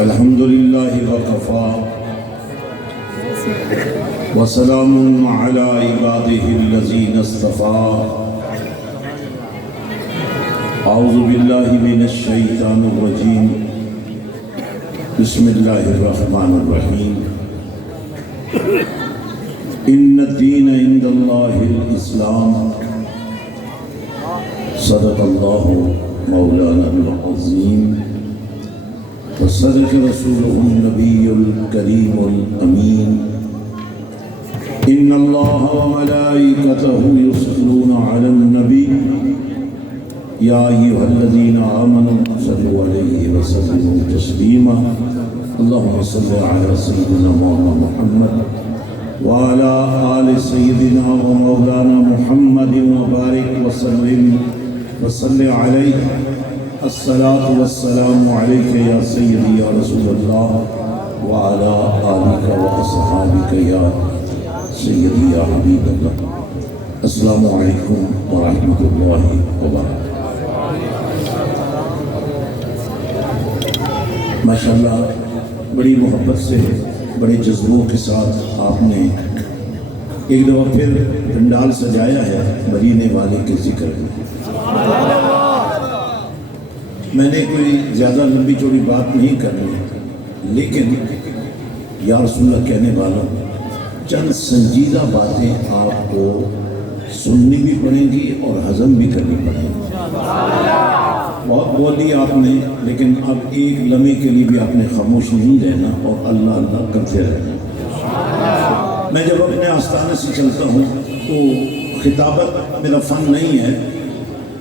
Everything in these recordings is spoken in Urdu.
الحمد لله وكفى وسلام على عباده الذين اصطفى أعوذ بالله من الشيطان الرجيم بسم الله الرحمن الرحيم إن الدين عند الله الإسلام صدق الله مولانا العظيم وصدق رسوله النبي الكريم الأمين إن الله وملائكته يصلون على النبي يا أيها الذين آمنوا صلوا عليه وسلموا تسليما اللهم صل على سيدنا محمد وعلى آل سيدنا ومولانا محمد وبارك وسلم وصل عليه الصلاة والسلام عليك يا سيدي يا رسول الله وعلى آلك وأصحابك يا سيدي يا حبيب الله السلام عليكم ورحمة الله وبركاته. ماشاءاللہ بڑی محبت سے بڑے جذبوں کے ساتھ آپ نے ایک دفعہ پھر پنڈال سجایا ہے مدینے والے کے ذکر میں. میں نے کوئی زیادہ لمبی چوڑی بات نہیں کرنی لیکن یا رسول اللہ کہنے والا چند سنجیدہ باتیں آپ کو سننی بھی پڑیں گی اور ہضم بھی کرنی پڑیں گی. بہت بولی آپ نے لیکن اب ایک لمحے کے لیے بھی آپ نے خاموش نہیں رہنا اور اللہ اللہ کرتے رہنا. میں جب اپنے آستانے سے چلتا ہوں تو خطابت میرا فن نہیں ہے.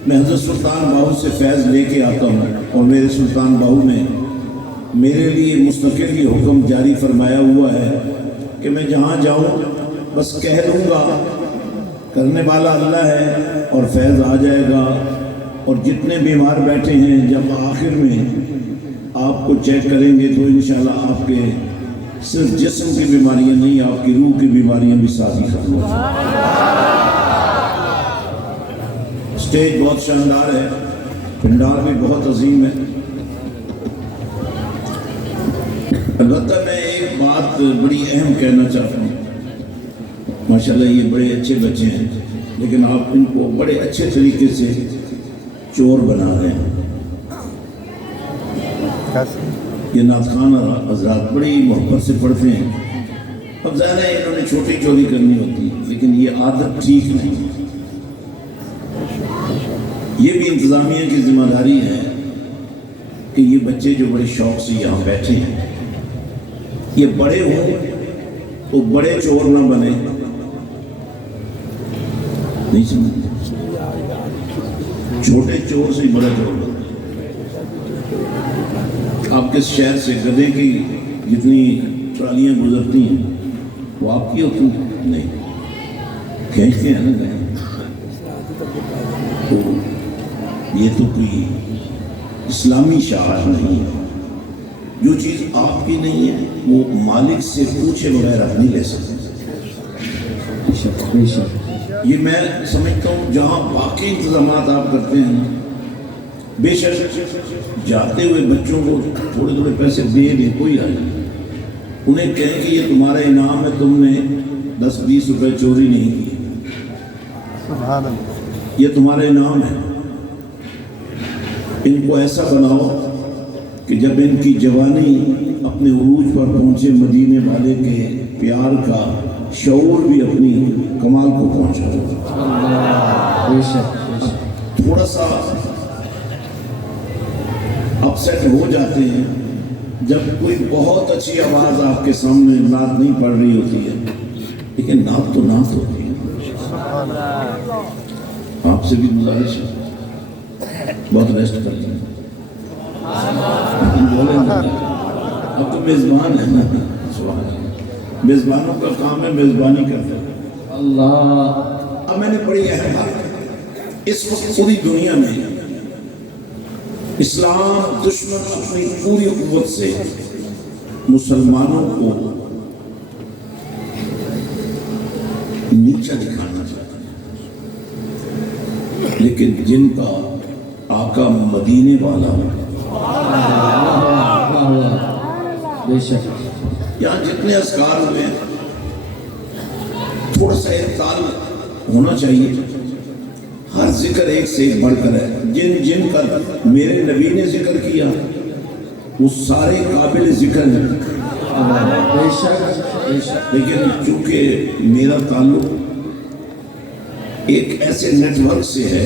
میں حضرت سلطان باہو سے فیض لے کے آتا ہوں اور میرے سلطان باہو میں میرے لیے مستقل یہ حکم جاری فرمایا ہوا ہے کہ میں جہاں جاؤں بس کہہ دوں گا کرنے والا اللہ ہے اور فیض آ جائے گا. اور جتنے بیمار بیٹھے ہیں جب آخر میں آپ کو چیک کریں گے تو انشاءاللہ آپ کے صرف جسم کی بیماریاں نہیں آپ کی روح کی بیماریاں بھی ساتھ ہی ختم ہو جائیں. اسٹیج بہت شاندار ہے, پنڈال بھی بہت عظیم ہے. البتہ میں ایک بات بڑی اہم کہنا چاہتا ہوں. ماشاءاللہ یہ بڑے اچھے بچے ہیں لیکن آپ ان کو بڑے اچھے طریقے سے چور بنا رہے ہیں. یہ نعت خوان حضرات بڑی محبت سے پڑھتے ہیں. اب ظاہر ہے انہوں نے چھوٹی چوری کرنی ہوتی لیکن یہ عادت ٹھیک نہیں. یہ بھی انتظامیہ کی ذمہ داری ہے کہ یہ بچے جو بڑے شوق سے یہاں بیٹھے ہیں یہ بڑے ہوں تو بڑے چور نہ بنے. نہیں سمجھتے چھوٹے چور سے بڑا چور بنے. آپ کس شہر سے گدھے کی جتنی ٹرالیاں گزرتی ہیں وہ آپ کی ہوتی نہیں کھینچتے ہیں نا گئے. تو یہ تو کوئی اسلامی شعار نہیں ہے. جو چیز آپ کی نہیں ہے وہ مالک سے پوچھے بغیر آپ نہیں لے سکتے. یہ میں سمجھتا ہوں جہاں باقی انتظامات آپ کرتے ہیں بے شک جاتے ہوئے بچوں کو تھوڑے تھوڑے پیسے دے دیں کوئی حل نہیں. انہیں کہیں کہ یہ تمہارا انعام ہے تم نے 10-20 روپے چوری نہیں کی یہ تمہارا انعام ہے. ان کو ایسا بناؤ کہ جب ان کی جوانی اپنے عروج پر پہنچے مدینے والے کے پیار کا شعور بھی اپنی کمال کو پہنچا. تھوڑا سا اپسیٹ ہو جاتے ہیں جب کوئی بہت اچھی آواز آپ کے سامنے نعت نہیں پڑھ رہی ہوتی ہے لیکن نعت تو نعت ہوتی ہے. آپ سے بھی گزارش ہے بہت ریسٹ کر لیں. اب تو میزبان ہے نا, میزبانوں کا کام ہے میزبانی کرنا. اللہ اب میں نے بڑی اہم بات اس وقت پوری دنیا میں اسلام دشمن اپنی پوری قوت سے مسلمانوں کو نیچا دکھانا چاہتا ہے لیکن جن کا آقا مدینے والا بے شک یہاں جتنے اذکار ہوئے ہیں تھوڑا سا اعتدال ہونا چاہیے. ہر ذکر ایک سے ایک بڑھ کر ہے. جن جن کا میرے نبی نے ذکر کیا وہ سارے قابل ذکر ہیں. بے شک بے شک. لیکن چونکہ میرا تعلق ایک ایسے نیٹ ورک سے ہے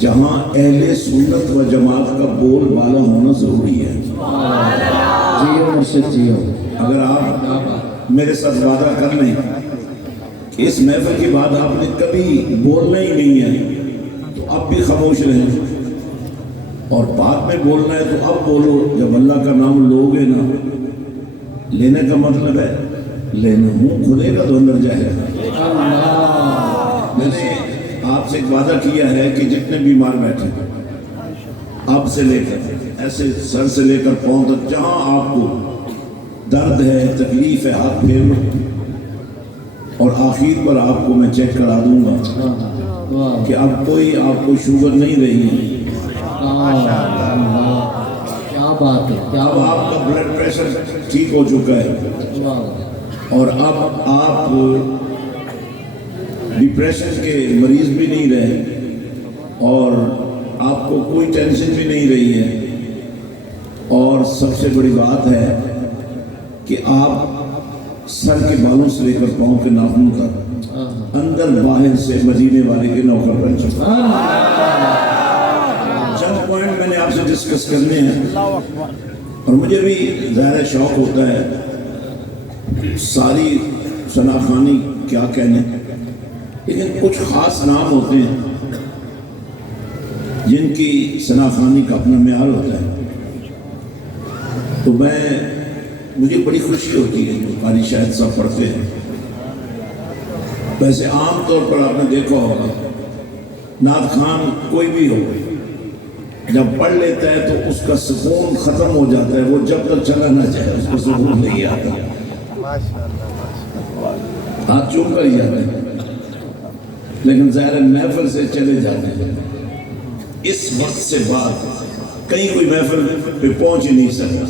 جہاں اہل سنت و جماعت کا بول بالا ہونا ضروری ہے. جیو مرشد جیو. اگر آپ میرے ساتھ وعدہ کر لیں کہ اس محفل کے بعد آپ نے کبھی بولنا ہی نہیں ہے تو اب بھی خاموش رہیں, اور بعد میں بولنا ہے تو اب بولو. جب اللہ کا نام لوگے نا, لینے کا مطلب ہے لینا, منہ کھلے گا تو اندر جائے گا. میں نے آپ سے ایک وعدہ کیا ہے کہ جتنے بیمار بیٹھے آپ سے لے کر ایسے سر سے لے کر پاؤں تک جہاں آپ کو درد ہے تکلیف ہے ہاتھ پھیر لو, اور آخر پر آپ کو میں چیک کرا دوں گا کہ اب کوئی آپ کو شوگر نہیں رہی ہے. کیا بات ہے, کیا اب آپ کا بلڈ پریشر ٹھیک ہو چکا ہے, اور اب آپ ڈپریشن کے مریض بھی نہیں رہے, اور آپ کو کوئی ٹینشن بھی نہیں رہی ہے. اور سب سے بڑی بات ہے کہ آپ سر کے بالوں سے لے کر پاؤں کے ناخنوں تک اندر باہر سے مدینے والے کے نوکر بن چکے. چند پوائنٹ میں نے آپ سے ڈسکس کرنے ہیں, اور مجھے بھی ظاہر شوق ہوتا ہے ساری ثنا خوانی کیا کہنے, لیکن کچھ خاص نام ہوتے ہیں جن کی ثنا خوانی کا اپنا معیار ہوتا ہے. تو مجھے بڑی خوشی ہوتی ہے جو قاری شاہد صاحب پڑھتے ہیں. ویسے عام طور پر آپ نے دیکھا ہوگا نعت خان کوئی بھی ہو جب پڑھ لیتا ہے تو اس کا سکون ختم ہو جاتا ہے, وہ جب تک چلا نہ جائے اس کو سکون نہیں آتا, ہاتھ چوم کر ہی جاتے ہیں. لیکن ظاہر محفل سے چلے جاتے ہیں. اس وقت سے بعد کہیں کوئی محفل پہ پہنچ ہی نہیں سکتا.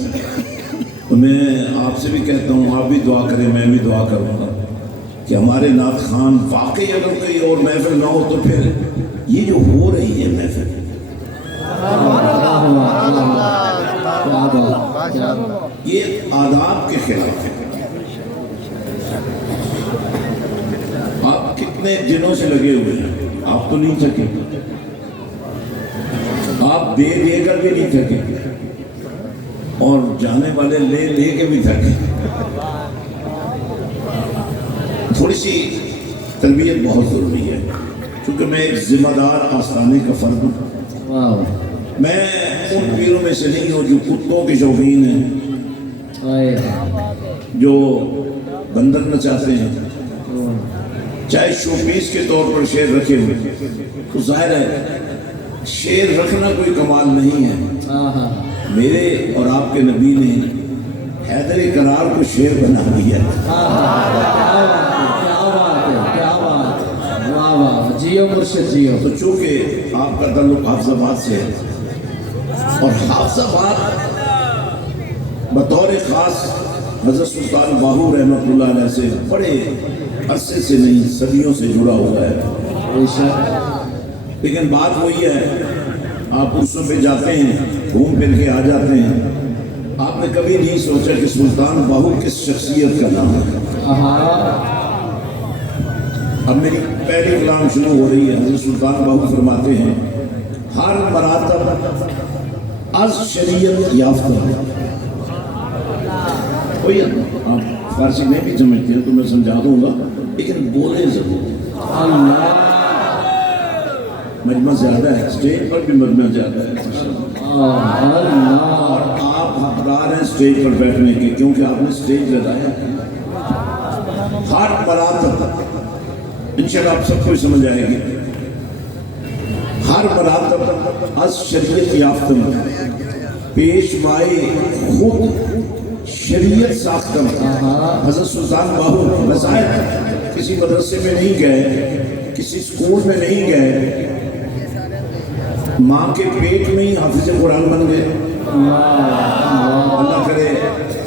تو میں آپ سے بھی کہتا ہوں آپ بھی دعا کریں, میں بھی دعا کروں گا کہ ہمارے نعت خان واقعی اگر کوئی اور محفل نہ ہو تو پھر یہ جو ہو رہی ہے محفل یہ آداب کے خلاف ہے. آپ کتنے دنوں سے لگے ہوئے ہیں, آپ تو نہیں تھکے, آپ دے کر بھی نہیں تھکے, اور جانے والے لے کے بھی تھکے. تھوڑی سی تربیت بہت ضروری ہے, کیونکہ میں ایک ذمہ دار آستانے کا فرد ہوں. میں ان پیروں میں سے نہیں ہوں جو کتوں کے شوقین ہیں, جو بندر نچاتے ہیں, چاہے شو پیس کے طور پر شعر رکھے ہوئے. تو ظاہر ہے شعر رکھنا کوئی کمال نہیں ہے. میرے اور آپ کے نبی نے حیدر کرار کو شعر بنا دیا. جیو مرشد جیو. تو چونکہ آپ کا تعلق حافظ آباد سے ہے, اور حافظ آباد بطور خاص حضرت سلطان باہو رحمۃ اللہ علیہ سے بڑے عرصے سے نہیں صدیوں سے جڑا ہوا ہے. لیکن بات وہی ہے, آپ عرصوں پہ جاتے ہیں, گھوم پھر کے آ جاتے ہیں, آپ نے کبھی نہیں سوچا کہ سلطان باہو کس شخصیت کا نام ہے. اب میری پہلی کلام شروع ہو رہی ہے. حضرت سلطان باہو فرماتے ہیں ہر مراتب از شریعت یافتہ. کوئی آپ فارسی میں بھی سمجھتے ہیں تو میں سمجھا دوں گا, لیکن بولے ضرور. مجمع زیادہ ہے, اسٹیج پر بھی مجمع زیادہ ہے, اور آپ حقدار ہیں اسٹیج پر بیٹھنے کے, کیونکہ آپ نے اسٹیج لگایا. ہر مراتب انشاءاللہ آپ سب کو سمجھ آئے گی. ہر مراتب از شریعت یافتم پیشوائے خود شریعت ساختم. حضرت سلطان باہو بظاہر کسی مدرسے میں نہیں گئے, کسی اسکول میں نہیں گئے, ماں کے پیٹ میں ہی حافظ قرآن بن گئے. اللہ کرے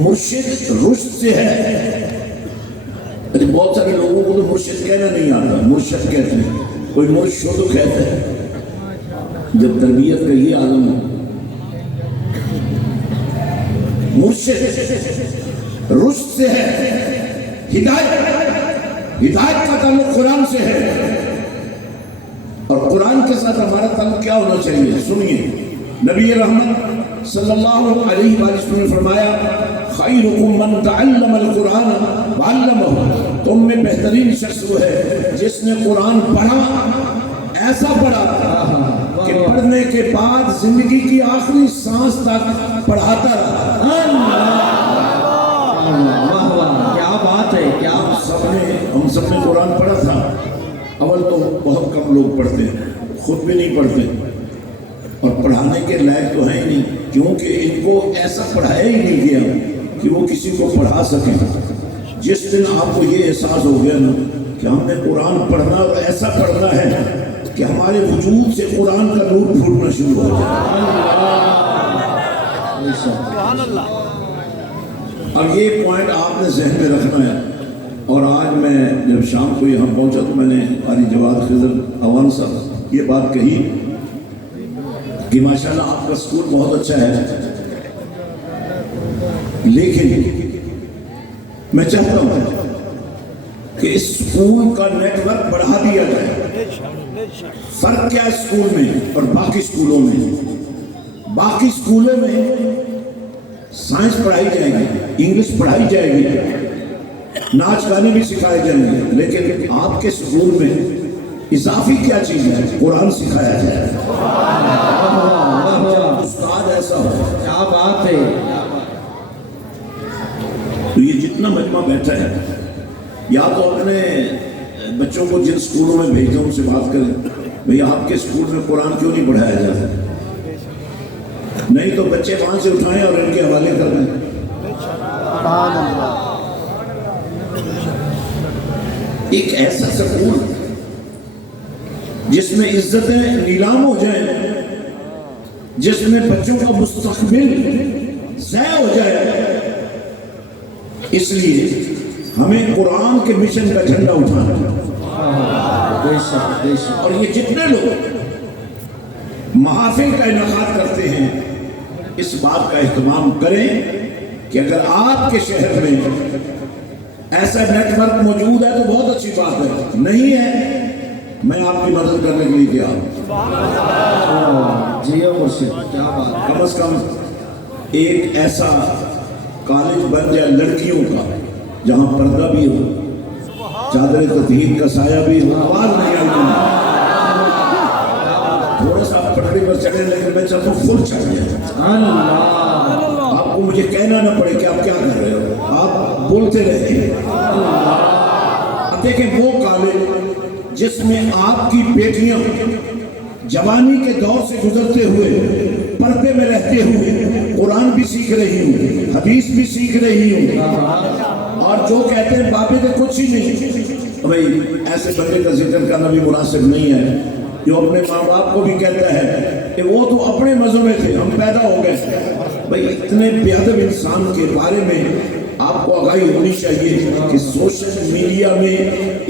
مرشد رشد سے ہے. بہت سارے لوگوں کو تو مرشد کہنا نہیں آتا، مرشد کہتے ہیں، کوئی مرشد کہتا ہے. جب تربیت کا یہ عالم ہے، مرشد رشد سے ہے، ہدایت کا تعلق قرآن سے ہے. اور قرآن کے ساتھ ہمارا تعلق کیا ہونا چاہیے؟ سنیے، نبی رحمت صلی اللہ علیہ وسلم نے فرمایا خیرکم من تعلم القرآن وعلمہ، تم میں بہترین شخص وہ ہے جس نے قرآن پڑھا، ایسا پڑھا کہ پڑھنے کے بعد زندگی کی آخری سانس تک پڑھاتا رہا. کیا بات ہے، کیا ہم سب نے قرآن پڑھا تھا. اول تو بہت کم لوگ پڑھتے ہیں، خود بھی نہیں پڑھتے اور پڑھانے کے لائق تو ہیں ہی نہیں، کیونکہ ان کو ایسا پڑھایا ہی نہیں گیا کہ وہ کسی کو پڑھا سکیں. جس دن آپ کو یہ احساس ہو گیا نا کہ ہم نے قرآن پڑھنا اور ایسا پڑھنا ہے کہ ہمارے وجود سے قرآن کا نور پھوٹنا شروع ہو جائے. اب یہ پوائنٹ آپ نے ذہن میں رکھنا ہے. اور آج میں جب شام کو یہاں پہنچا تو میں نے قاری جواد خضر اوان صاحب یہ بات کہی کہ ماشاءاللہ آپ کا سکول بہت اچھا ہے، لیکن میں چاہتا ہوں کہ اس سکول کا نیٹ ورک بڑھا دیا جائے. فرق کیا ہے سکول میں اور باقی سکولوں میں؟ باقی سکولوں میں سائنس پڑھائی جائے گی، انگلش پڑھائی جائے گی، ناچ گانے بھی سکھائے جائیں گے، لیکن آپ کے سکول میں اضافی کیا چیز ہے؟ قرآن سکھایا جائے. استاد ایسا ہو. کیا بات ہے. تو یہ جتنا مجمع بیٹھا ہے، یا تو اپنے بچوں کو جن سکولوں میں بھیجتے ہیں ان سے بات کریں، بھئی آپ کے سکول میں قرآن کیوں نہیں پڑھایا جاتا؟ نہیں تو بچے وہاں سے اٹھائیں اور ان کے حوالے کر دیں. ایک ایسا سکول جس میں عزتیں نیلام ہو جائیں، جس میں بچوں کا مستقبل ضائع ہو جائے. اس لیے ہمیں قرآن کے مشن کا جھنڈا اٹھانا ہے. اور یہ جتنے لوگ محافل کا انعقاد کرتے ہیں اس بات کا اہتمام کریں کہ اگر آپ کے شہر میں ایسا نیٹ ورک موجود ہے تو بہت اچھی بات ہے، نہیں ہے میں آپ کی مدد کرنے کے لیے کیا جی مرشد، کیا بات. کم از کم ایک ایسا کالج بن جائے لڑکیوں کا جہاں پردہ بھی ہو، چادر تطہیر کا سایہ بھی ہو. آواز نہیں آئی تھوڑا سا پٹڑی پر چڑھے، لیکن میں چاہتا ہوں فل چڑھ جائے. آپ کو مجھے کہنا نہ پڑے کہ آپ کیا کر رہے ہو، آپ بولتے رہے. دیکھیں وہ کالج جس میں آپ کی بیٹیاں جوانی کے دور سے گزرتے ہوئے پردے میں رہتے ہوئے قرآن بھی سیکھ رہی ہوں، حدیث بھی سیکھ رہی ہوں، اور جو کہتے ہیں بابے تو کچھ ہی نہیں. بھائی ایسے بندے کا ذکر کرنا بھی مناسب نہیں ہے جو اپنے ماں باپ کو بھی کہتا ہے کہ وہ تو اپنے مزوں میں تھے، ہم پیدا ہو گئے. بھائی اتنے بے ادب انسان کے بارے میں آپ کو آگاہی ہونی چاہیے کہ سوشل میڈیا میں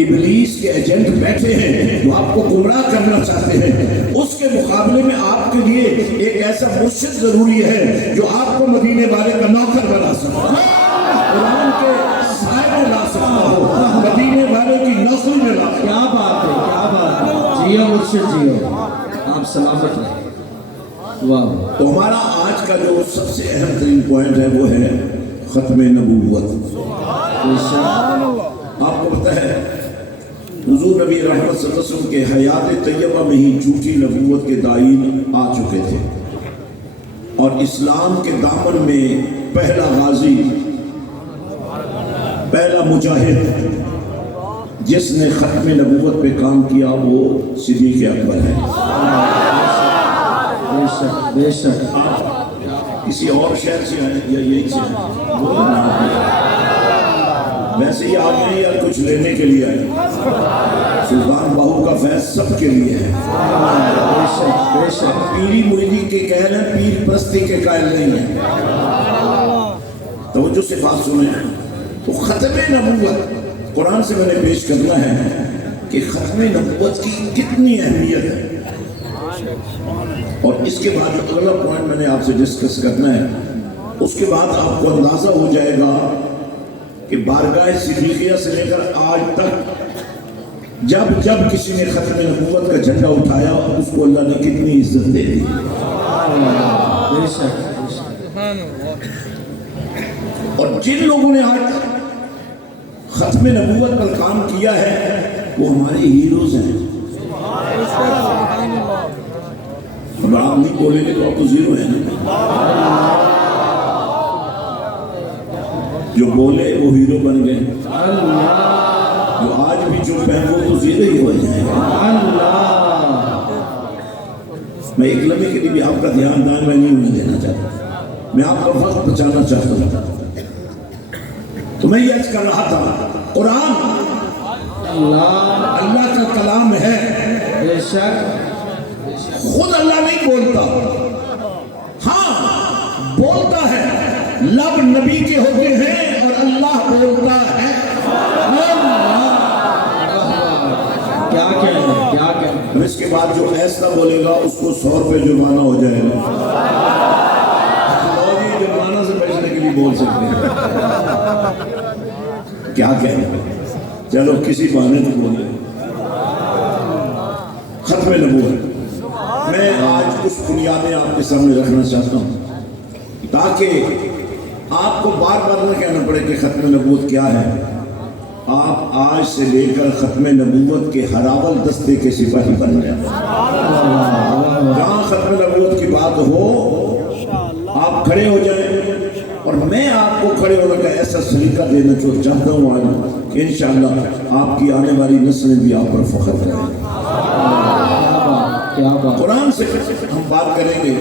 ابلیس کے ایجنٹ بیٹھے ہیں جو آپ کو گمراہ کرنا چاہتے ہیں. اس کے مقابلے میں آپ کے لیے ایک ایسا مرشد ضروری ہے جو آپ کو مدینے والے کا نوکر بنا سکتا ہے، قرآن کے سائے میں لا سکتا ہو، مدینے والے کی نوکری میں لا سکتا ہو. کیا بات ہے، کیا بات ہے. جیو مرشد جیو، آپ سلامت رہیں. واہ. تو ہمارا آج کا جو سب سے اہم ترین پوائنٹ ہے وہ ہے ختم نبوت. آپ کو پتہ ہے حضور نبی رحمت صلی اللہ علیہ وسلم کے حیات طیبہ میں ہی جھوٹی نبوت کے داعین آ چکے تھے، اور اسلام کے دامن میں پہلا غازی، پہلا مجاہد جس نے ختم نبوت پہ کام کیا وہ صدیق اکبر ہے. بے شک. کسی اور شہر سے آئے یا یہی سے آئے؟ ویسے ہی آپ نہیں یا کچھ لینے کے لیے آئے؟ سلطان باہو کا فیض سب کے لیے ہے. پیری مریدی کے قائل ہیں، پیر پرستی کے قائل نہیں ہیں. تو توجہ سے بات سنیں. تو ختم نبوت قرآن سے میں نے پیش کرنا ہے کہ ختم نبوت کی کتنی اہمیت ہے. اور اس کے بعد جو اگلا پوائنٹ میں نے آپ سے ڈسکس کرنا ہے، اس کے بعد آپ کو اندازہ ہو جائے گا کہ بارگاہ صدیقیہ سے لے کر آج تک جب جب کسی نے ختم نبوت کا جھنڈا اٹھایا اس کو اللہ نے کتنی عزت دے دی. اور جن لوگوں نے آج تک ختم نبوت پر کام کیا ہے وہ ہمارے ہیروز ہیں. اب آپ نہیں بولیں گے تو آپ تو زیرو ہیں نا. جو بولے وہ ہیرو بن گئے، جو آج بھی چپ ہیں وہ تو زیرو ہی ہو جائیں گے. میں ایک لمحے کے لیے بھی آپ کا دھیان دائیں میں نہیں ہونے دینا چاہتا، میں آپ کا وقت بچانا چاہتا ہوں. تو میں یہ عرض کر رہا تھا قرآن اللہ کا کلام ہے. خود اللہ نہیں بولتا، ہاں بولتا ہے، لب نبی کے ہوتے ہیں اور اللہ بولتا ہے. کیا کہنا. اس کے بعد جو ایسا بولے گا اس کو 100 روپے جرمانہ ہو جائے گا. اور یہ جرمانہ سے بچنے کے لیے بول سکتے ہیں. کیا کہنا. چلو کسی بہانے تو بولے. ختم نبوت میں آج کچھ بنیادیں آپ کے سامنے رکھنا چاہتا ہوں تاکہ آپ کو بار بار نہ کہنا پڑے کہ ختم نبوت کیا ہے. آپ آج سے لے کر ختم نبوت کے ہراول دستے کے سپاہی بن جائیں. جہاں ختم نبوت کی بات ہو آپ کھڑے ہو جائیں اور میں آپ کو کھڑے ہونے کا ایسا سلیقہ دینا چاہتا ہوں آج کہ انشاءاللہ آپ کی آنے والی نسلیں بھی آپ پر فخر کریں. قرآن سے ہم بات کریں گے.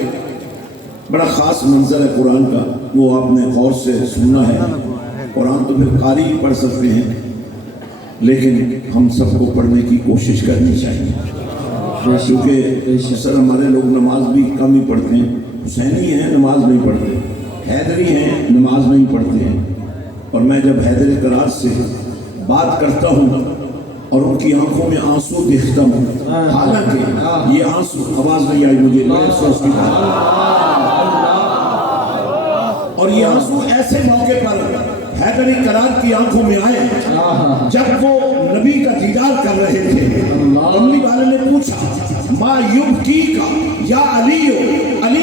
بڑا خاص منظر ہے قرآن کا، وہ آپ نے غور سے سننا ہے. قرآن تو پھر قاری پڑھ سکتے ہیں لیکن ہم سب کو پڑھنے کی کوشش کرنی چاہیے، کیونکہ اکثر ہمارے لوگ نماز بھی کم ہی پڑھتے ہیں. حسینی ہیں نماز نہیں پڑھتے، حیدری ہیں نماز نہیں پڑھتے ہیں. اور میں جب حیدر کرار سے بات کرتا ہوں اور ان کی آنکھوں میں آنسو دیکھتا ہوں، حالانکہ یہ آنسو آواز نہیں آئی مجھے بڑے افسوس کی بات، اور یہ آنسو ایسے موقع پر حیدر کرار کی آنکھوں میں آئے جب وہ نبی کا دیدار کر رہے تھے. کملی والے نے پوچھا ما یبکیکا یا علی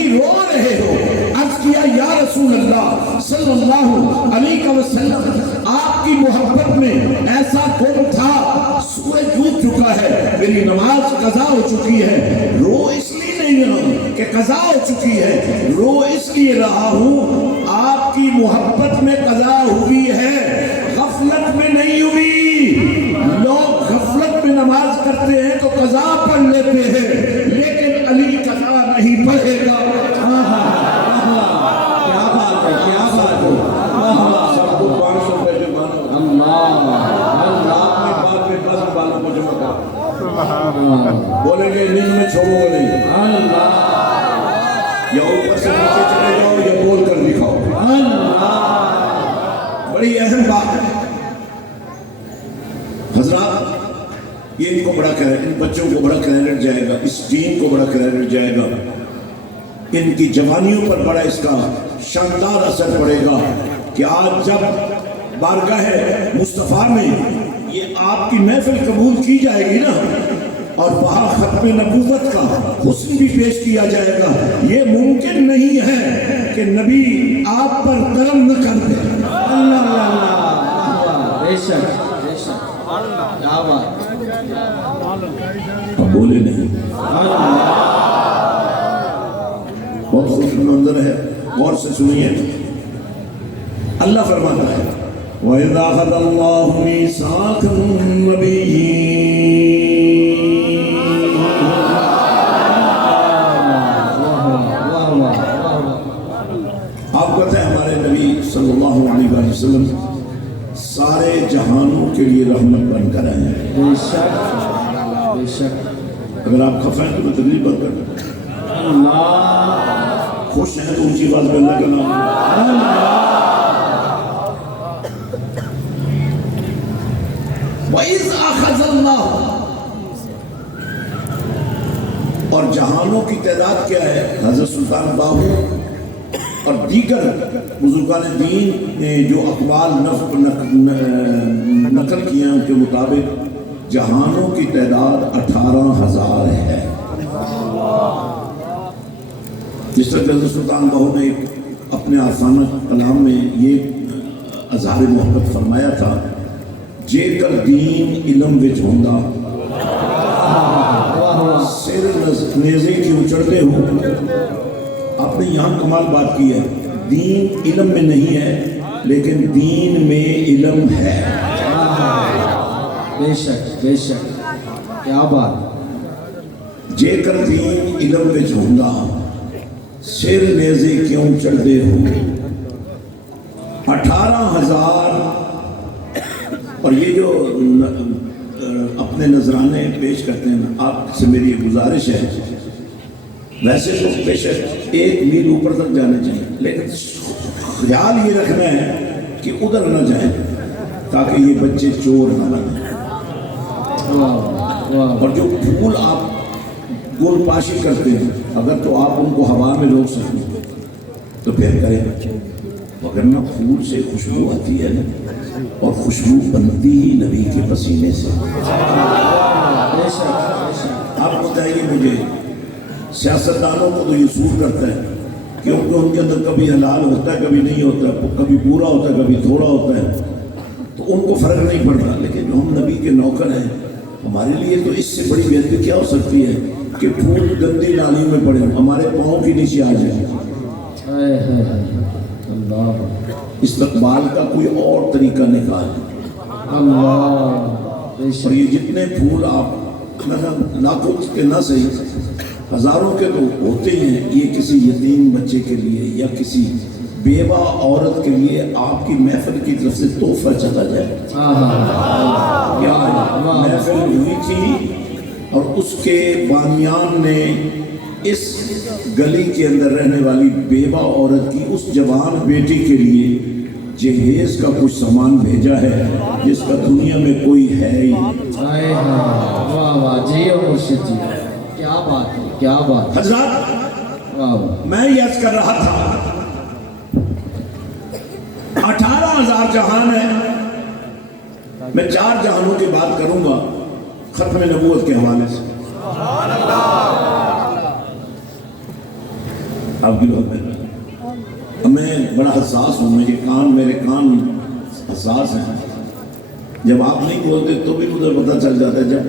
رو رہے ہو؟ عرض کیا یا رسول اللہ صلی اللہ علیہ وسلم آپ کی محبت میں ایسا کون تھا، سورج ڈوب چکا ہے، میری نماز قضا ہو چکی ہے، رو اس لیے نہیں رہا کہ قضا ہو چکی ہے، رو اس لیے رہا ہوں آپ کی محبت میں قضا ہوئی ہے، غفلت میں نہیں ہوئی. لوگ غفلت میں نماز کرتے ہیں تو قضا پڑھ لیتے ہیں لیکن علی قضا نہیں پڑھے گا. کیا بات ہے، کیا بات ہے. سب کو 500 روپے جرمانہ. بولیں گے نیند میں چھوڑوں گا نہیں، یا اوپر سے نیچے چلے جاؤ یا بول کر دکھاؤ. بڑی اہم بات ہے حضرات. یہ ان کو بڑا ان بچوں کو بڑا کریڈٹ جائے گا، اس دین کو بڑا کریڈٹ جائے گا، ان کی جوانیوں پر بڑا اس کا شاندار اثر پڑے گا کہ آج جب بارگاہ مصطفیٰ میں یہ آپ کی محفل قبول کی جائے گی نا اور وہاں ختم نبوت کا حسن بھی پیش کیا جائے گا، یہ ممکن نہیں ہے کہ نبی آپ پر کرم نہ کر دے. اب بولے نہیں. بہت خوش منظر ہے، غور سے سنیے. اللہ فرماتا ہے وَإِذَا أَخَذَ اللَّهُ مِيثَاقَ النَّبِيِّينَ. آپ کہتے ہیں ہمارے نبی صلی اللہ علیہ وآلہ وسلم سارے جہانوں کے لیے رحمت بن کر آئے ہیں. بے شک. اگر آپ خفا ہیں تو میں تقریر بند کر دوں. خوش ہیں تو اونچی آواز میں اللہ کا نام. وَإِذْ أَخَذَ اللَّهُ، اور جہانوں کی تعداد کیا ہے؟ حضرت سلطان باہو اور دیگر بزرگان دین نے جو اقوال نقل کیے ہیں ان کے مطابق جہانوں کی تعداد 18,000 ہے۔ جس طرح حضرت سلطان باہو نے اپنے آسانہ کلام میں یہ اظہار محبت فرمایا تھا، جے کر دین علم وچ ہوندا سر نیزے کی اچڑتے ہو۔ آپ نے یہاں کمال بات کی ہے، دین علم میں نہیں ہے لیکن دین میں علم ہے۔ بے شک بے شک، کیا بات۔ جے کر دین علم وچ ہوندا سر نیزے کیوں چڑھتے ہو۔ 18,000، اور یہ جو اپنے نذرانے پیش کرتے ہیں، آپ سے میری گزارش ہے، ویسے تو بے شک 1 میل اوپر تک جانے چاہیے، لیکن خیال یہ رکھنا ہے کہ ادھر نہ جائیں تاکہ یہ بچے چور نہ بنیں۔ اور جو پھول آپ گل پاشی کرتے ہیں، اگر تو آپ ان کو ہوا میں روک سکیں تو پھر کریں، وگرنہ پھول سے خوشبو آتی ہے نا، اور خوشبو بنتی ہی نبی کے پسینے سے۔ آپ بتائیے مجھے، سیاستدانوں کو تو یہ سور کرتا ہے کیونکہ ان کے اندر کبھی حلال ہوتا ہے کبھی نہیں ہوتا، کبھی پورا ہوتا ہے کبھی تھوڑا ہوتا ہے، تو ان کو فرق نہیں پڑتا۔ لیکن جو ہم نبی کے نوکر ہیں، ہمارے لیے تو اس سے بڑی بہتری کیا ہو سکتی ہے کہ پھول گندی نالی میں پڑے، ہمارے پاؤں کے نیچے آ جائے۔ استقبال کا کوئی اور طریقہ نکال۔ اور یہ جتنے پھول آپ لاکھوں کے نہ صحیح ہزاروں کے تو ہوتے ہیں، یہ کسی یتیم بچے کے لیے یا کسی بیوہ عورت کے لیے آپ کی محفل کی طرف سے تحفہ چلا جائے۔ کیا محفل ہوئی تھی اور اس کے بامیان نے اس گلی کے اندر رہنے والی بیوہ عورت کی اس جوان بیٹی کے لیے جہیز کا کچھ سامان بھیجا ہے جس کا دنیا میں کوئی ہے ہی۔ واہ واہ جی مرشد جی، کیا بات ہے، کیا بات۔ حضرات میں یہ عرض کر رہا تھا 18,000 جہان ہے، میں 4 جہانوں کی بات کروں گا ختم نبوت کے حوالے سے۔ آپ کی لوگ میں بڑا حساس ہوں، میرے کان حساس ہیں، جب آپ نہیں بولتے تو بھی مجھے پتہ چل جاتا ہے، جب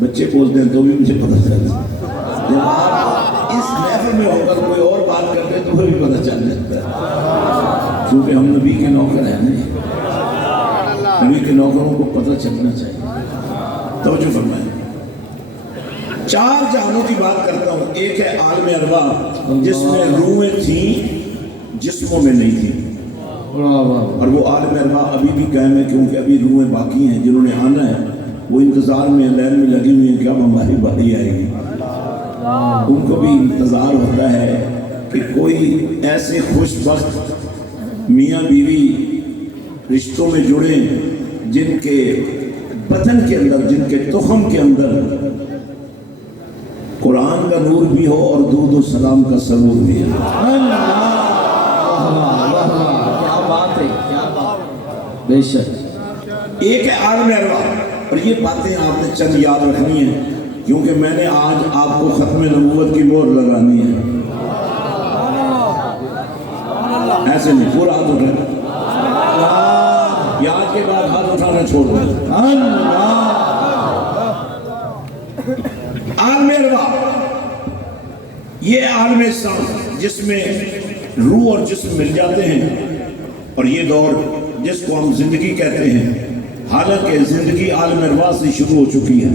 بچے بولتے ہیں تو بھی مجھے پتہ چل جاتا ہے، جب آپ اس محفل میں ہو کر کوئی اور بات کرتے ہیں تو بھی پتہ چل جاتا ہے، کیونکہ ہم نبی کے نوکر ہیں نہیں، نبی کے نوکروں کو پتہ چلنا چاہیے۔ توجہ فرمائیں، 4 جہانوں کی بات کرتا ہوں۔ ایک ہے عالم ارواح جس میں روحیں تھیں جسموں میں نہیں تھیں، اور وہ عالم ارواح ابھی بھی قائم ہے کیونکہ ابھی روحیں باقی ہیں، جنہوں نے آنا ہے وہ انتظار میں لین میں لگی ہوئی ہیں کہ اب ہماری باری آئے گی۔ ان کو بھی انتظار ہوتا ہے کہ کوئی ایسے خوش بخت میاں بیوی رشتوں میں جڑیں جن کے بدن کے اندر، جن کے تخم کے اندر قرآن کا نور بھی ہو اور درود و سلام کا سرور بھی ہے۔ کیا بات ہے، کیا بات۔ بے شک ایک ہے عالم ارواح، اور یہ باتیں آپ نے چند یاد رکھنی ہیں کیونکہ میں نے آج آپ کو ختم نبوت کی مہر لگانی ہے۔ ایسے نہیں، پورا ہاتھ اٹھانا، یاد کے بعد ہاتھ اٹھانا چھوڑ دیں۔ عالم ارواح یہ عالم اسلام جس میں روح اور جسم مل جاتے ہیں، اور یہ دور جس کو ہم زندگی کہتے ہیں، حالانکہ زندگی عالم ارواح سے شروع ہو چکی ہے۔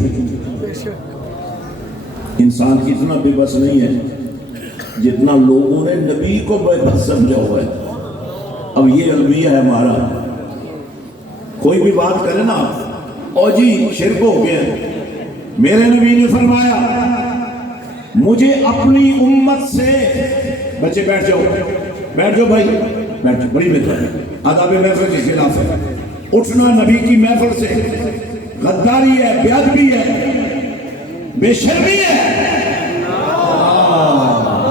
انسان اتنا بے بس نہیں ہے جتنا لوگوں نے نبی کو بے بس سمجھا ہوا ہے۔ اب یہ المیہ ہے ہمارا، کوئی بھی بات کرے نا، او جی شرک ہو گیا، میرے نبی نے فرمایا مجھے اپنی امت سے، بچے بیٹھ جاؤ بھائی، بیٹھ جاؤ، بڑی بہتر، آداب محفل کے خلاف ہے، اٹھنا نبی کی محفل سے غداری ہے، بے ادبی ہے، بے شرمی ہے۔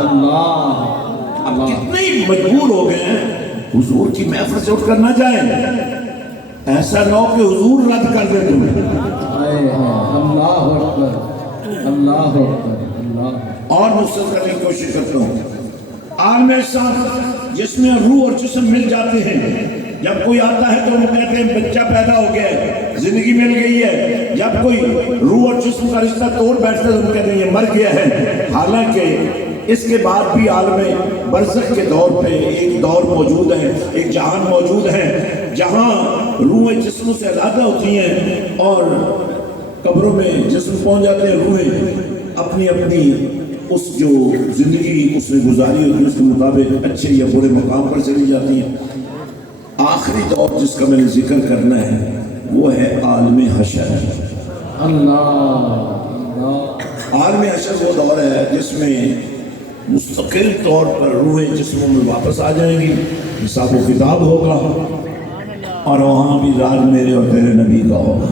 اللہ اب کتنے ہی مجبور ہو گئے ہیں حضور کی محفل سے اٹھ کر نہ جائیں، ایسا نہ ہو کہ حضور رد کر دے تمہیں۔ اللہ اکبر، اللہ اکبر، اللہ۔ اور مستقل کرنے کی کوشش کرتا ہوں۔ عالم ساتھ جس میں روح اور جسم مل جاتے ہیں، جب کوئی آتا ہے تو وہ کہتے ہیں بچہ پیدا ہو گیا ہے، زندگی مل گئی ہے۔ جب کوئی روح اور جسم کا رشتہ توڑ بیٹھتا ہے تو وہ کہتے ہیں یہ مر گیا ہے۔ حالانکہ اس کے بعد بھی عالم برزخ کے دور پہ ایک دور موجود ہے، ایک جہان موجود ہے جہاں روح جسموں سے علیحدہ ہوتی ہیں اور قبروں میں جسم پہنچ جاتے ہیں، روحیں اپنی اپنی اس جو زندگی اس نے گزاری ہوتی ہے اس کے مطابق اچھے یا برے مقام پر چلی جاتی ہیں۔ آخری دور جس کا میں نے ذکر کرنا ہے وہ ہے عالم حشر۔ عالم حشر وہ دور ہے جس میں مستقل طور پر روحیں جسموں میں واپس آ جائیں گی، حساب و کتاب ہوگا اور وہاں بھی راز میرے اور تیرے نبی کا ہوگا۔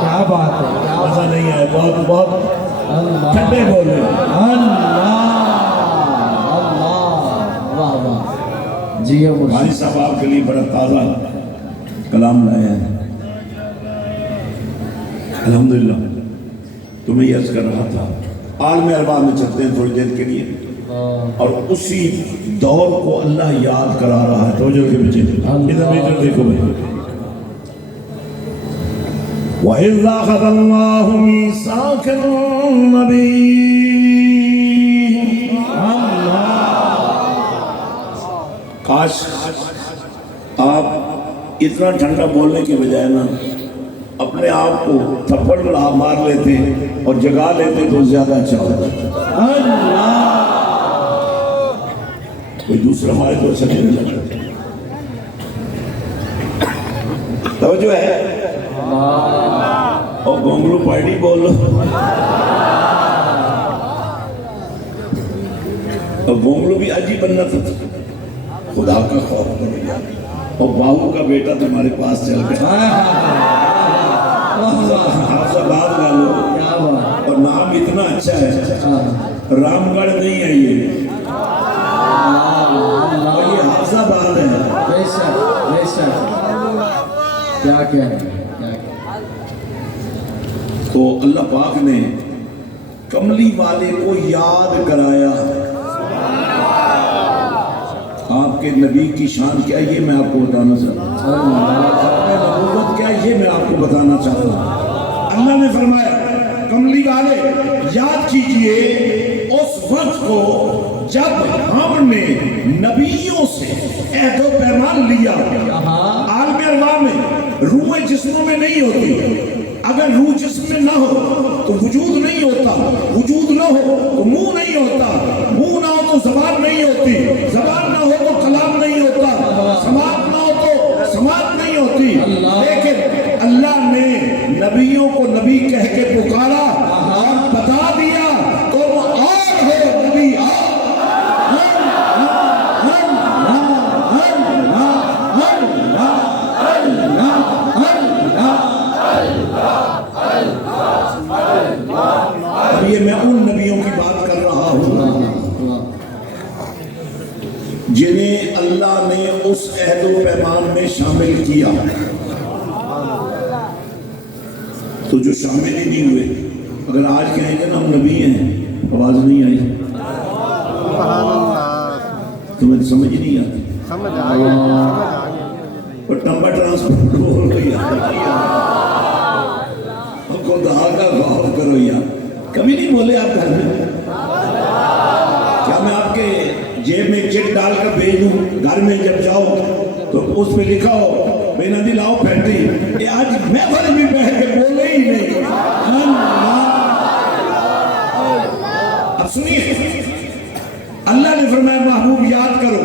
کیا بات ہے، مزہ نہیں آئے، بہت بہت ٹھنڈے بولے۔ جی بھائی صاحب آپ کے لیے بڑا تازہ کلام لائے ہیں۔ الحمدللہ تمہیں یہ عرض کر رہا تھا، عالم ارواح میں چلتے ہیں تھوڑی دیر کے لیے، اور اسی دور کو اللہ یاد کرا رہا ہے۔ توجہ کے بچے ادھر دیکھو بھائی۔ وَإِذْ أَخَذَ اللَّهُ مِيثَاقَ النَّبِيِّينَ، کاش آپ اتنا ٹھنڈا بولنے کی بجائے نا اپنے آپ کو تھپڑ مار لیتے اور جگا لیتے تو زیادہ اچھا ہوتا۔ کوئی دوسرا ہمارے تو اچھا نہیں لگتا۔ توجہ ہے اور گونگلو پارٹی بول لو، اور گونگلو بھی آج ہی بننا تھا۔ خدا کا خوف کرو اور باہو کا بیٹا تمہارے پاس چل گیا، حافظ آباد والو، اور نام اتنا اچھا ہے، رام گڑھ نہیں ہے یہ، اور یہ حافظ آباد ہے۔ کیا کہہ تو اللہ پاک نے کملی والے کو یاد کرایا آپ کے نبی کی شان کیا یہ میں آپ کو بتانا چاہتا ہوں، نبوت کیا یہ میں آپ کو بتانا چاہتا ہوں۔ اللہ نے فرمایا کملی والے یاد کیجئے اس وقت کو جب ہم نے نبیوں سے عہد و پیمان لیا۔ عالم ارواح میں روح جسموں میں نہیں ہوتی، اگر روح جسم میں نہ ہو تو وجود نہیں ہوتا، وجود نہ ہو تو منہ نہیں ہوتا، منہ نہ ہو تو زبان نہیں ہوتی، زبان نہ ہو تو کلام نہیں ہوتا، سماعت نہ ہو تو سماعت نہیں ہوتی۔ لیکن اللہ نے نبیوں کو نبی کہہ کے پکارا اور بتا دیا تم اور ہو نبی۔ یہ میں ان نبیوں کی بات کر رہا ہوں جنہیں اللہ نے اس عہد و پیمان میں شامل کیا، تو جو شامل ہی نہیں ہوئے اگر آج کہیں گے نا ہم نبی ہیں، آواز نہیں آئی، تمہیں سمجھ نہیں آتی، اور ٹمبا ٹرانسپورٹ بول رہی خدا کا غور کرو یار، کبھی نہیں بولے آپ گھر میں؟ کیا میں آپ کے جیب میں چیک ڈال کر بھیج دوں گھر میں جب جاؤ تو اس پہ لکھا ہو بے ندی لاؤ فیکٹری؟ یہ آج محفل میں بیٹھ کے بولے ہی نہیں۔ اب سنیے، اللہ نے فرمایا محبوب یاد کرو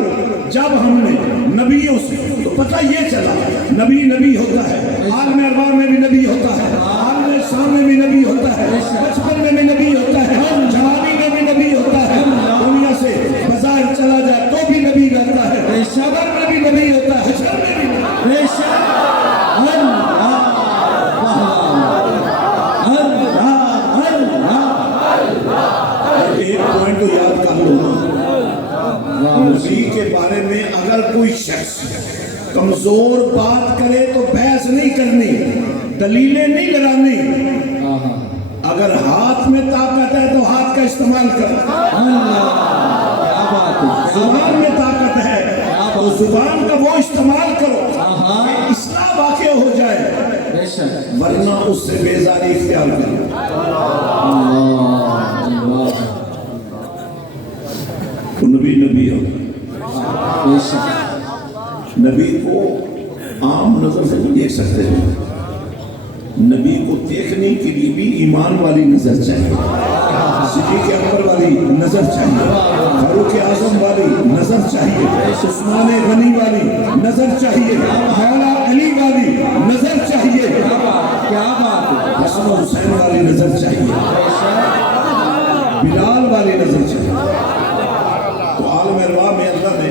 جب ہم نے نبیوں سے، تو پتہ یہ چلا نبی نبی ہوتا ہے، عالم ارواح میں بھی نبی ہوتا ہے، عالم شان میں بھی نبی ہوتا ہے، بچپن میں بھی نبی ہوتا ہے، جوانی میں بھی نبی ہوتا ہے، دنیا سے بظاہر چلا جائے تو بھی نبی رہتا ہے، صبر میں بھی نبی ہوتا ہے، حشر میں بھی نبی۔ نبی کے بارے میں اگر کوئی شخص کمزور بات کرے تو بحث نہیں کرنی، دلیلیں نہیں لگانی۔ اگر ہاتھ میں طاقت ہے تو ہاتھ کا استعمال کرو، زبان میں طاقت ہے تو زبان کا وہ استعمال کرو کہ اصلاح واقع ہو جائے، ورنہ اس سے بیزاری اختیار کرو۔ نبی ہو، نبی کو عام نظر سے نہیں دیکھ سکتے، نبی کو دیکھنے کے لیے بھی ایمان والی نظر چاہیے، صدیق اکبر والی نظر چاہیے، فاروق اعظم والی نظر چاہیے، عثمان غنی والی نظر چاہیے، مولا علی والی نظر چاہیے، حسن و حسین والی نظر چاہیے، بلال والی نظر چاہیے۔ تو عالم ارواح میں اللہ نے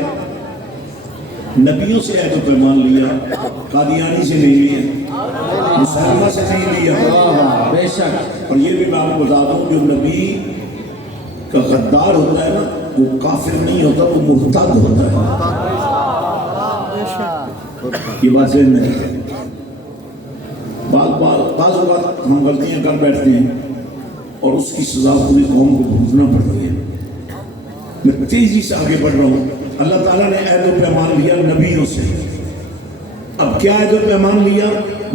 نبیوں سے عہد و پیمان لیا، قادیانی سے نہیں لیا، مسلمہ سے نہیں لیا۔ اور یہ بھی میں آپ کو بتا دوں، جو نبی کا غدار ہوتا ہے نا، وہ کافر نہیں ہوتا، وہ مرتد ہوتا ہے۔ یہ بات ذہن میں رکھیں۔ بعض اوقات ہم غلطیاں کر بیٹھتے ہیں اور اس کی سزا پوری قوم کو بھگتنا پڑتی ہے۔ میں تیزی سے آگے بڑھ رہا ہوں۔ اللہ تعالیٰ نے عہد و پیمان لیا نبیوں سے، اب کیا عہد و پیمان لیا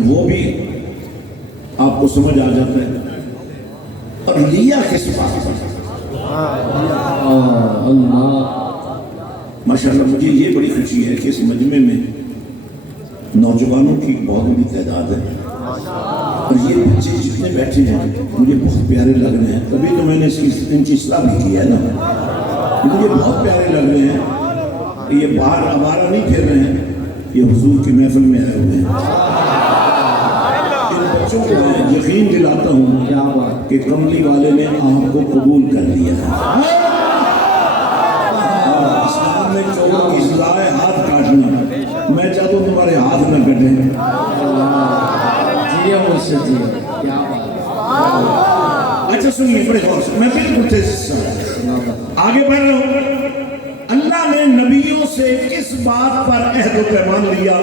وہ بھی آپ کو سمجھ آ جاتا ہے، اور لیا کس بات پر؟ ماشاءاللہ مجھے یہ بڑی خوشی ہے کہ اس مجمع میں نوجوانوں کی بہت بڑی تعداد ہے، اور یہ بچے جتنے بیٹھے ہیں مجھے بہت پیارے لگ رہے ہیں، تبھی تو میں نے ان کی اصلاح بھی کی ہے نا، مجھے بہت پیارے لگ رہے ہیں۔ یہ باہر آوارہ نہیں پھر رہے ہیں، یہ حضور کی محفل میں آئے ہوئے ہیں۔ ان بچوں کو میں یقین دلاتا ہوں کہ کملی والے نے آپ کو قبول کر لیا ہے۔ اسلام میں چوروں کی سزا ہے ہاتھ کاٹنا، میں چاہتا ہوں تمہارے ہاتھ نہ کٹیں۔ اچھا سنیے بڑے غور سے، میں بالکل تیز آگے بڑھ رہا ہوں۔ اللہ نے نبیوں سے کس بات پر عہد و پیمان لیا؟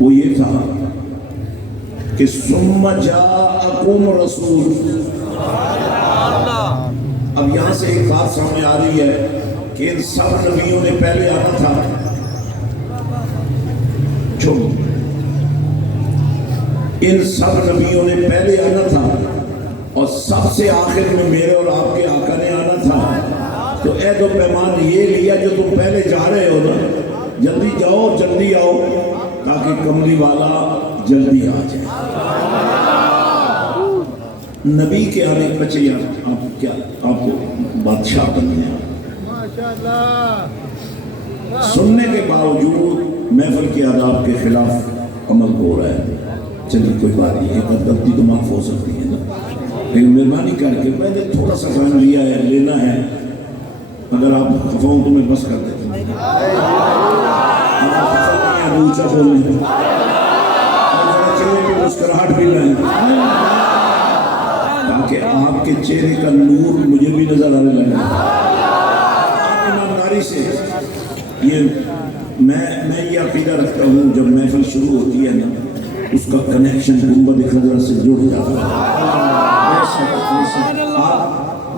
وہ یہ تھا کہ ثم جاءکم رسول۔ اب یہاں سے ایک بات سامنے آ رہی ہے کہ ان سب نبیوں نے پہلے آنا تھا، ان سب نبیوں نے پہلے آنا تھا، اور سب سے آخر میں میرے اور آپ کے آقا نے آنا تھا۔ تو عہد و پیمان یہ لیا جو تم پہلے جا رہے ہو نا، جلدی جاؤ جلدی آؤ تاکہ کملی والا جلدی آ جائے۔ نبی کے آنے بچے یار آپ کو بادشاہ بننے ہیں، سننے کے باوجود محفل کے آداب کے خلاف عمل ہو رہا ہے۔ چلیے کوئی بات نہیں، ایک غلطی تو معاف ہو سکتی ہے نا، لیکن مہربانی کر کے میں نے تھوڑا سا ٹائم لیا ہے، لینا ہے، اگر آپ خفا ہوں تو میں بس کر دیتا ہوں۔ اونچا بولنے چہرے پہ مسکراہٹ بھی لائیں تاکہ آپ کے چہرے کا نور مجھے بھی نظر آنے لگے۔ ایمانداری سے یہ میں یہ عقیدہ رکھتا ہوں، جب محفل شروع ہوتی ہے نا، اس کا کنیکشن گنبد خضرا سے جڑ جاتا ہے۔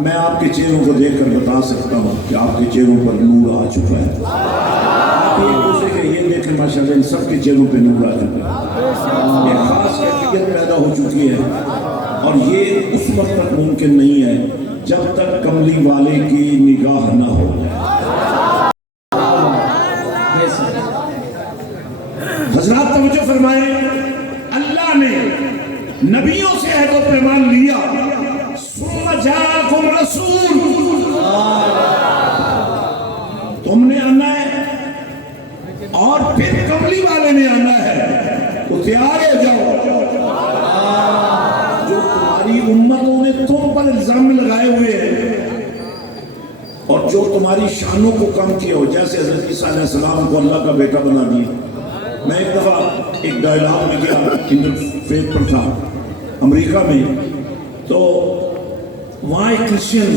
میں آپ کے چہروں کو دیکھ کر بتا سکتا ہوں کہ آپ کے چہروں پر نور آ چکا ہے۔ آپ ایک دوسرے کے یہ دیکھیں ماشاءاللہ ان سب کے چہروں پہ نور آ چکا ہے، ایک خاص کیفیت پیدا ہو چکی ہے، اور یہ اس وقت تک ممکن نہیں ہے جب تک کملی والے کی نگاہ نہ ہو جائے۔ حضرات توجہ فرمائیں، اللہ نے نبیوں سے عہد و پیمان لیا، ثم جاءکم رسول، تم نے آنا ہے اور پھر کملی والے نے آنا ہے، تو تیار ہو جاؤ۔ جو تمہاری امتوں نے تم پر الزام لگائے ہوئے ہیں اور جو تمہاری شانوں کو کم کیا ہو، جیسے حضرت عیسیٰ علیہ السلام کو اللہ کا بیٹا بنا دیا۔ میں ایک دفعہ ایک ڈائلاگ میں گیا، انٹرفیتھ پر تھا امریکہ میں، تو وہاں ایک کرسچن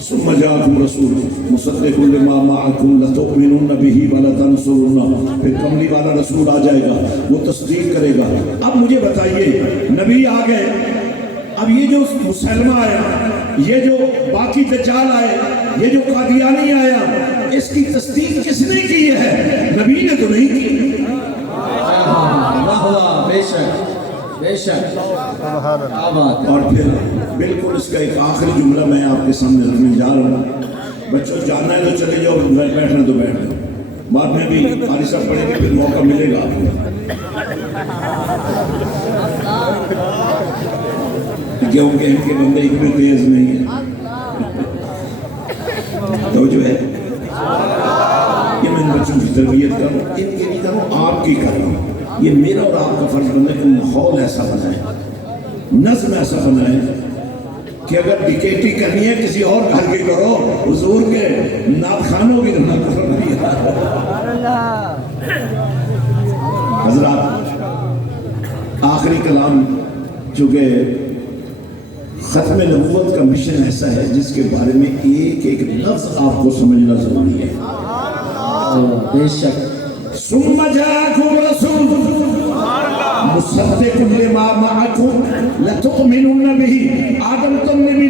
ثم جاءكم رسول مصدق لما معكم لتؤمنن به ولتنصرنه، پھر کملی والا رسول آ جائے گا، وہ تصدیق کرے گا۔ اب مجھے بتائیے، نبی آ گئے، اب یہ جو مسلمہ آیا، یہ جو باقی دجال آئے، یہ جو قادیانی آیا، اس کی تصدیق کس نے کی ہے؟ نبی نے تو نہیں کی۔ واہ بے شک بے شک، کیا بات ہے۔ اور پھر بالکل اس کا ایک آخری جملہ میں آپ کے سامنے رکھنے جا رہا ہوں۔ بچوں جانا ہے تو چلے جاؤ، بیٹھنا تو بیٹھ جاؤ، بعد میں بھی قاری صاحب پڑھیں گے، پھر موقع ملے گا آپ کو۔ کیونکہ ان کے بندے اتنے تیز نہیں ہیں، تو جو ہے یہ میں ان بچوں کی تربیت کروں، ان کے لیے کروں، آپ کی کروں۔ یہ میرا اور آپ کا فرض بنتا ہے کہ ماحول ایسا بنائیں، نظم ایسا بنائیں کہ اگر ڈکیٹی کرنی ہے کسی اور گھر کی کرو، حضور کے ناخانوں کی نہ کرو۔ حضرات، آخری کلام، چونکہ ختم نبوت کا مشن ایسا ہے جس کے بارے میں ایک ایک لفظ آپ کو سمجھنا ضروری ہے۔ بے شک۔ ثم جاءكم رسول مصدق لما معكم لتؤمنن به، آدم تم نے بھی